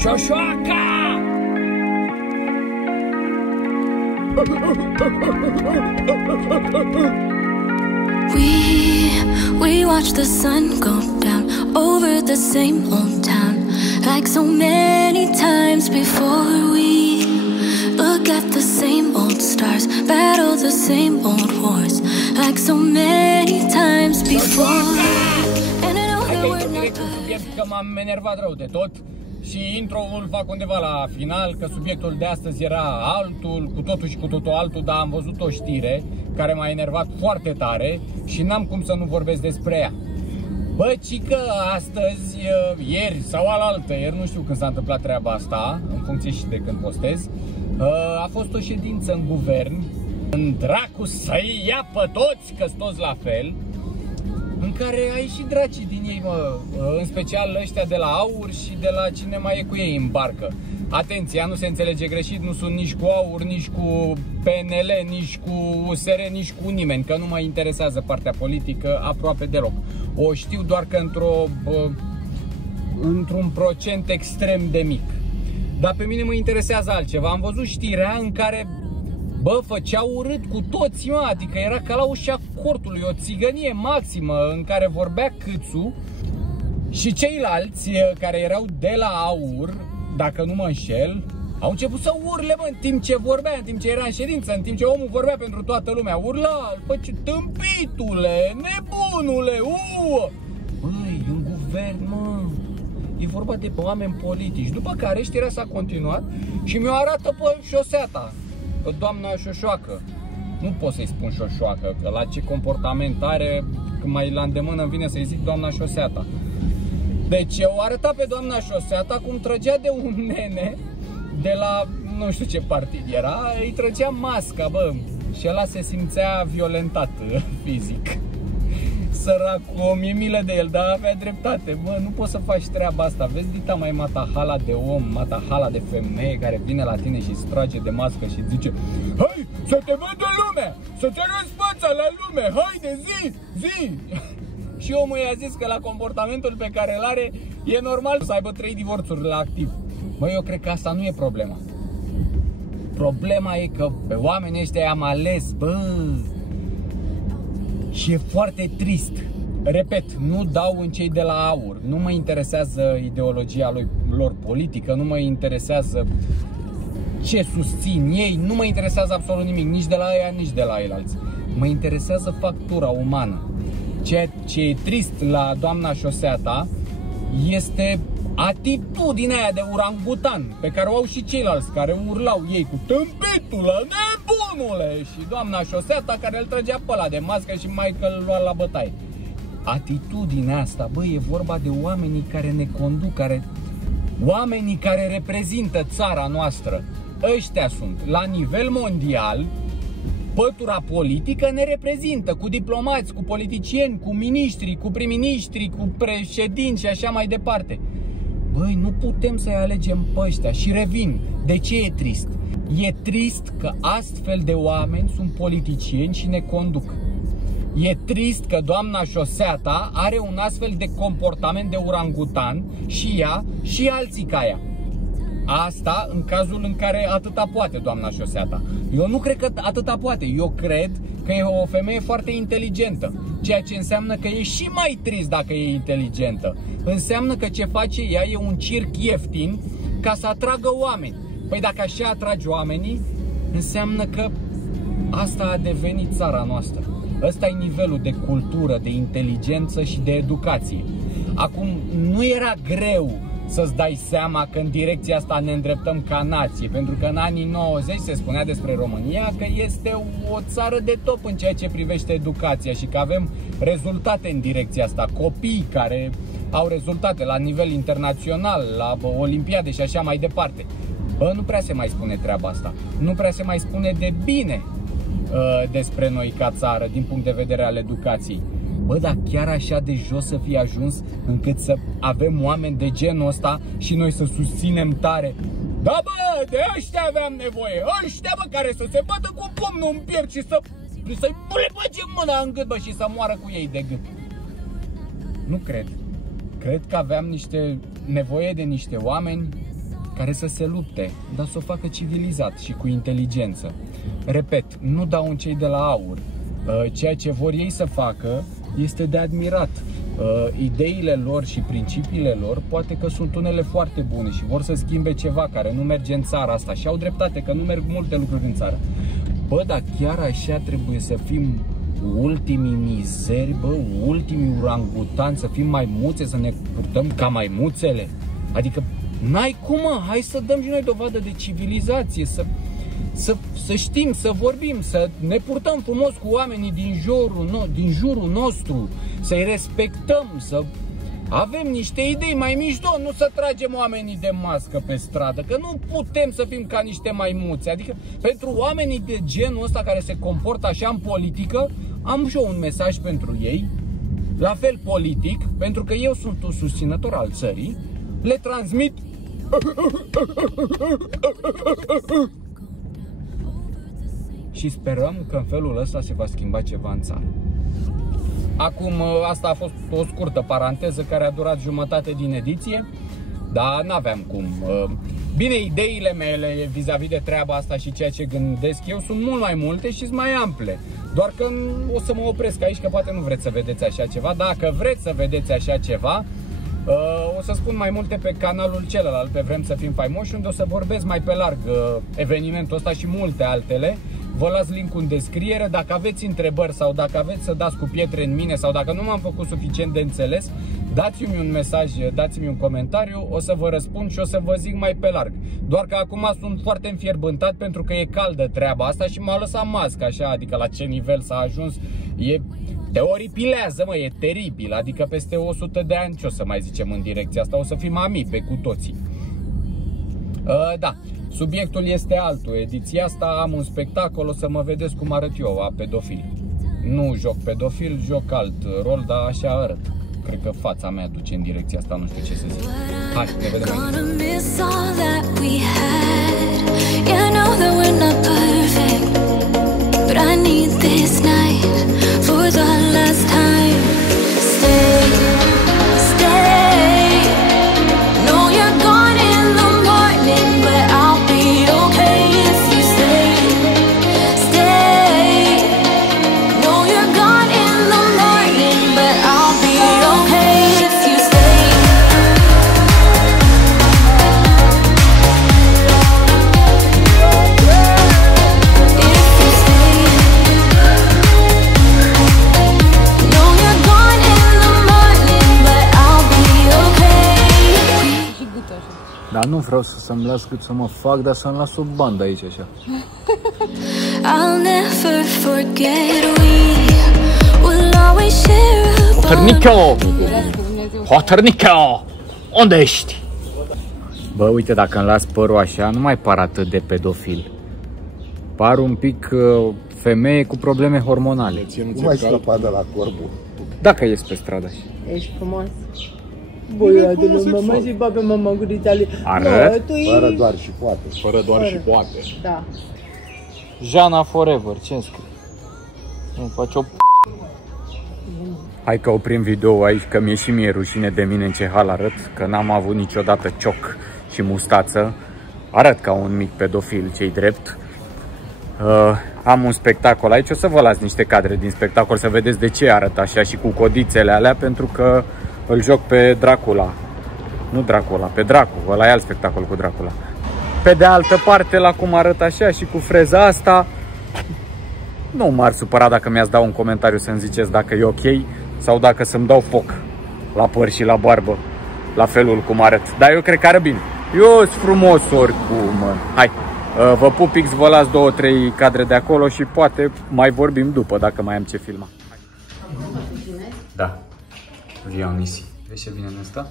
Șoșoaca! We watch the sun go down over the same old town, like so many times before. We look at the same old stars, battle the same old wars, like so many times before. And I know that we're not perfect. Că m-am enervat rău de tot și intro-ul fac undeva la final, că subiectul de astăzi era altul, cu totul și cu totul altul, dar am văzut o știre care m-a enervat foarte tare și n-am cum să nu vorbesc despre ea. Bă, cică, astăzi, ieri sau alaltă, ieri, nu știu când s-a întâmplat treaba asta, în funcție și de când postez, a fost o ședință în guvern, în dracu să-i ia pe toți, că-s toți la fel, în care a ieșit dracii din ei, mă, în special ăștia de la AUR și de la cine mai e cu ei în barcă. Atenția, nu se înțelege greșit, nu sunt nici cu AUR, nici cu PNL, nici cu USR, nici cu nimeni, că nu mă interesează partea politică aproape deloc. O știu doar că într-un procent extrem de mic. Dar pe mine mă interesează altceva. Am văzut știrea în care, bă, făceau urât cu toți, mă, adică era ca la ușa cortului, o țigănie maximă în care vorbea Câțu și ceilalți care erau de la AUR, dacă nu mă înșel, au început să urle, mă, în timp ce vorbea, în timp ce era în ședință, în timp ce omul vorbea pentru toată lumea. Urla, bă, ce tâmpitule, nebunule, Băi, în guvern, mă, e vorba de oameni politici. După care știrea s-a continuat și mi-o arată pe șoseata, pe doamna Șoșoacă. Nu pot să-i spun Șoșoacă, că la ce comportament are, când mai la îndemână îmi vine să-i zic doamna Șoseata. Deci o arăta pe doamna Șoseata cum trăgea de un nene de la nu știu ce partid era, îi trăgea masca, bă, și ăla se simțea violentat fizic. Săracul, mi-e milă de el, dar avea dreptate, bă, nu poți să faci treaba asta. Vezi dita mai matahala de om, matahala de femeie care vine la tine și îți trage de mască și zice: hai, să te vadă lumea, să te arăți fața la lume, haide, zi! Și omul i-a zis că la comportamentul pe care îl are e normal să aibă 3 divorțuri la activ. Mă, eu cred că asta nu e problema. Problema e că pe oamenii ăștia i-am ales, bă. Și e foarte trist. Repet, nu dau în cei de la AUR. Nu mă interesează ideologia lor politică, nu mă interesează ce susțin ei, nu mă interesează absolut nimic, nici de la ea, nici de la ceilalți. Mă interesează factura umană. Ceea ce e trist la doamna Șoseata este atitudinea aia de urangutan pe care o au și ceilalți care urlau ei cu tâmpitule, nebunule, și doamna Șoseata care îl trăgea pe ăla de mască și mai că îl lua la bătaie. Atitudinea asta, bă, e vorba de oamenii care ne conduc, oamenii care reprezintă țara noastră. Ăștia sunt, la nivel mondial, pătura politică ne reprezintă, cu diplomați, cu politicieni, cu miniștri, cu prim-ministri, cu președinți și așa mai departe. Băi, nu putem să-i alegem pe ăștia. Și revin, de ce e trist? E trist că astfel de oameni sunt politicieni și ne conduc. E trist că doamna Șoseata are un astfel de comportament de urangutan și ea și alții ca ea. Asta în cazul în care atâta poate doamna Șoseata. Eu nu cred că atâta poate. Eu cred că e o femeie foarte inteligentă. Ceea ce înseamnă că e și mai trist dacă e inteligentă. Înseamnă că ce face ea e un circ ieftin ca să atragă oameni. Păi dacă așa atragi oamenii, înseamnă că asta a devenit țara noastră. Ăsta e nivelul de cultură, de inteligență și de educație. Acum, nu era greu să-ți dai seama că în direcția asta ne îndreptăm ca nație, pentru că în anii 90 se spunea despre România că este o țară de top în ceea ce privește educația și că avem rezultate în direcția asta, copii care au rezultate la nivel internațional, la olimpiade și așa mai departe. Bă, nu prea se mai spune treaba asta, nu prea se mai spune de bine despre noi ca țară din punct de vedere al educației. Bă, dar chiar așa de jos să fie ajuns încât să avem oameni de genul ăsta și noi să susținem tare: da, bă, de ăștia aveam nevoie, ăștia, bă, care să se bată cu pumnul în piept și să-i băgem mâna în gât, bă, și să moară cu ei de gât. Nu cred. Cred că aveam nevoie de niște oameni care să se lupte, dar să o facă civilizat și cu inteligență. Repet, nu dau în cei de la aur. Ceea ce vor ei să facă este de admirat. Ideile lor și principiile lor poate că sunt unele foarte bune și vor să schimbe ceva care nu merge în țara asta și au dreptate că nu merg multe lucruri în țară. Bă, dar chiar așa trebuie să fim ultimii mizeri, bă, ultimii urangutani, să fim maimuțe, să ne purtăm ca maimuțele? Adică n-ai cum, mă, hai să dăm și noi dovadă de civilizație, să știm, să vorbim, să ne purtăm frumos cu oamenii din jurul nostru, să-i respectăm, să avem niște idei mai mișto, nu să tragem oamenii de mască pe stradă, că nu putem să fim ca niște maimuțe. Adică pentru oamenii de genul ăsta care se comportă așa în politică, am și eu un mesaj pentru ei, la fel politic, pentru că eu sunt un susținător al țării, le transmit și sperăm că în felul ăsta se va schimba ceva în țară. Acum, asta a fost o scurtă paranteză care a durat jumătate din ediție, dar n-aveam cum. Bine, ideile mele vis-a-vis de treaba asta și ceea ce gândesc eu sunt mult mai multe și sunt mai ample. Doar că o să mă opresc aici, că poate nu vreți să vedeți așa ceva. Dacă vreți să vedeți așa ceva, o să spun mai multe pe canalul celălalt, pe Vrem să fim faimoși, unde o să vorbesc mai pe larg evenimentul ăsta și multe altele. Vă las link-ul în descriere. Dacă aveți întrebări sau dacă aveți să dați cu pietre în mine sau dacă nu m-am făcut suficient de înțeles, dați-mi un mesaj, dați-mi un comentariu, o să vă răspund și o să vă zic mai pe larg. Doar că acum sunt foarte înfierbântat pentru că e caldă treaba asta și m-a lăsat masca așa, adică la ce nivel s-a ajuns, te oripilează, mă, e teribil, adică peste 100 de ani ce o să mai zicem în direcția asta, o să fim amipe cu toții. Da, subiectul este altul, ediția asta am un spectacol, o să mă vedeți cum arăt eu, a pedofil. Nu joc pedofil, joc alt rol, dar așa arăt. Cred că fața mea duce în direcția asta, nu știu ce să zic. Hai, ne vedem Dar nu vreau să-mi las cât să mă fac, dar să-mi las o bandă aici așa. Hotărnică! Hotărnică! Unde ești? Bă, uite, dacă îmi las părul așa, nu mai par atât de pedofil. Par un pic femeie cu probleme hormonale. Nu mai scăpa de la corpul. Dacă ies pe stradă așa. Ești frumos. Băiatele, mama și bă pe mama guritale. Arăt? Fără doar și poate. Fără doar și poate. Da. Jana Forever, ce-mi scrie? Nu faci o Hai că oprim video aici, că mi-e și mie rușine de mine în ce hal arăt, că n-am avut niciodată cioc și mustață. Arăt ca un mic pedofil, ce-i drept. Am un spectacol aici, o să vă las niște cadre din spectacol să vedeți de ce arăt așa și cu codițele alea, pentru că îl joc pe Dracula. Nu Dracula, pe Dracu, ăla e alt spectacol cu Dracula. Pe de altă parte, la cum arăt așa și cu freza asta, nu m-ar supăra dacă mi-ați da un comentariu să-mi ziceți dacă e ok sau dacă să-mi dau foc la păr și la barbă, la felul cum arăt. Dar eu cred că arăt bine. Eu sunt frumos oricum, mă. Hai, vă pupix, vă las 2-3 cadre de acolo și poate mai vorbim după, dacă mai am ce filma. Da, Vionisi. Vezi ce bine în ăsta?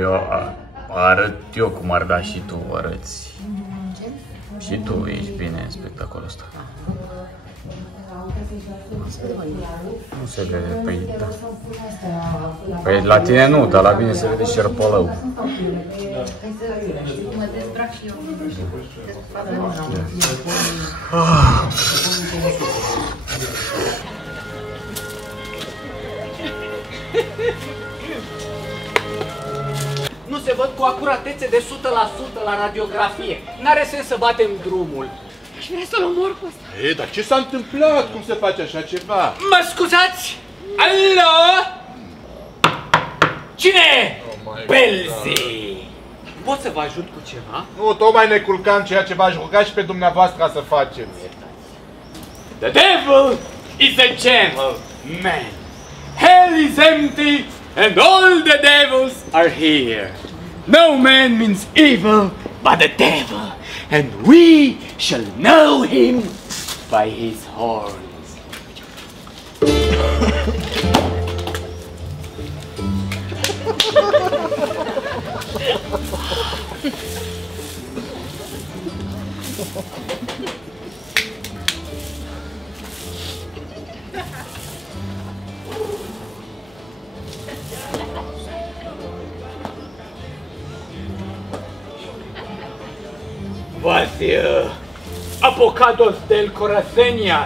Eu arăt eu cum ar da și tu arăți. Și tu ești bine în spectacolul ăsta. Nu se vede, păi da. Păi la tine nu, dar la mine se vede șerpălău. Mă dezbrac și eu. Nu se văd cu acuratețe de 100% la radiografie. N-are sens să batem drumul. Aș vrea să-l omor pe ăsta. Ei, dar ce s-a întâmplat? Cum se face așa ceva? Mă scuzați? Alo? Cine e? Belzi! Pot să vă ajut cu ceva? Nu, tocmai ne culcam ceea ce v-aș ruga și pe dumneavoastră să faceți. The devil is a gentleman. Hell is empty and all the devils are here. No man means evil but the devil, and we shall know him by his horns. Vacío. Apocados del Coraceña.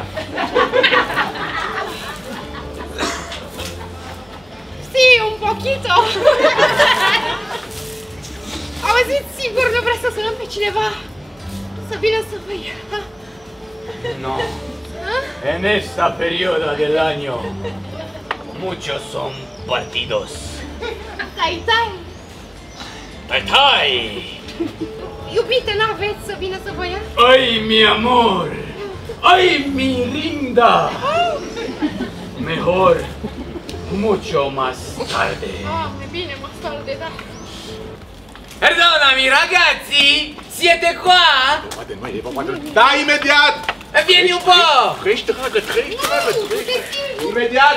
Sí, un poquito. Auziți, sigur nu vrea să sunăm pe cineva să vină să vă ia. No. En esta perioda del año, muchos son partidos. Tai, tai. Tai, tai. Iubite, n-aveți să vină să vă ia? Ay, mi amor. Ay, mi linda. Mejor, mucho más tarde. E bine, mă stau de da. Perdonami ragazzi, siete qua? Da, imediat! Vieni un po'! Treci, dragă, treci. Imediat,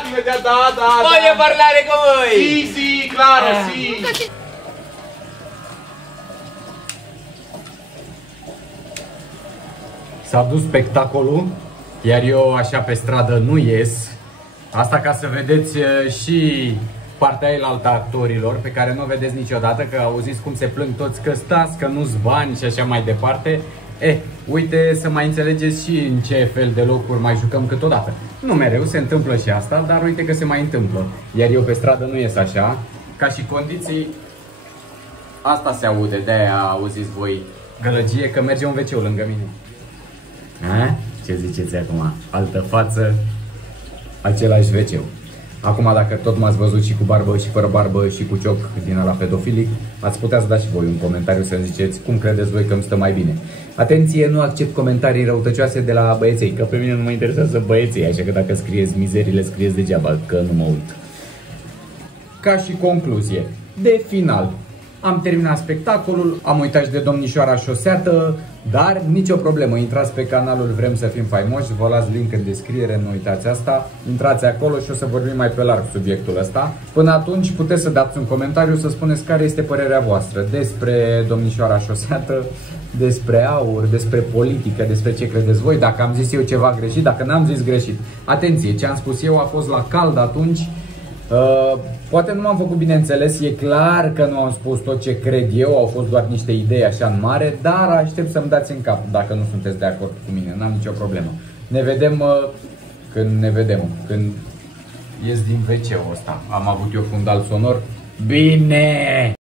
da. Voglio parlare con voi! Si, claro, si. S-a dus spectacolul, iar eu așa pe stradă nu ies. Asta ca să vedeți și partea elaltă a actorilor, pe care nu o vedeți niciodată, că auziți cum se plâng toți că stați, că nu-s bani și așa mai departe. Uite să mai înțelegeți și în ce fel de locuri mai jucăm câteodată. Nu mereu se întâmplă și asta, dar uite că se mai întâmplă. Iar eu pe stradă nu ies așa, ca și condiții. Asta se aude, de-aia auziți voi gălăgie, că merge un WC lângă mine. Ce ziceți acum? Altă față, același WC. Acum, dacă tot m-ați văzut și cu barbă și fără barbă și cu cioc din ăla pedofilic, ați putea să dați și voi un comentariu să-mi ziceți cum credeți voi că îmi stă mai bine. Atenție, nu accept comentarii răutăcioase de la băieței, că pe mine nu mă interesează băieții, așa că dacă scrieți mizerile, scrieți degeaba, că nu mă uit. Ca și concluzie, de final, am terminat spectacolul, am uitat și de domnișoara șoseată, dar nicio problemă, intrați pe canalul Vrem să fim faimoși, vă las link în descriere, nu uitați asta, intrați acolo și o să vorbim mai pe larg subiectul ăsta. Până atunci puteți să dați un comentariu să spuneți care este părerea voastră despre domnișoara șoseată, despre aur, despre politică, despre ce credeți voi, dacă am zis eu ceva greșit, dacă n-am zis greșit. Atenție, ce am spus eu a fost la cald atunci. Poate nu m-am făcut bine înțeles, e clar că nu am spus tot ce cred eu, au fost doar niște idei așa în mare, dar aștept să-mi dați în cap dacă nu sunteți de acord cu mine, n-am nicio problemă. Ne vedem când ies din WC-ul ăsta. Am avut eu fundal sonor. Bine!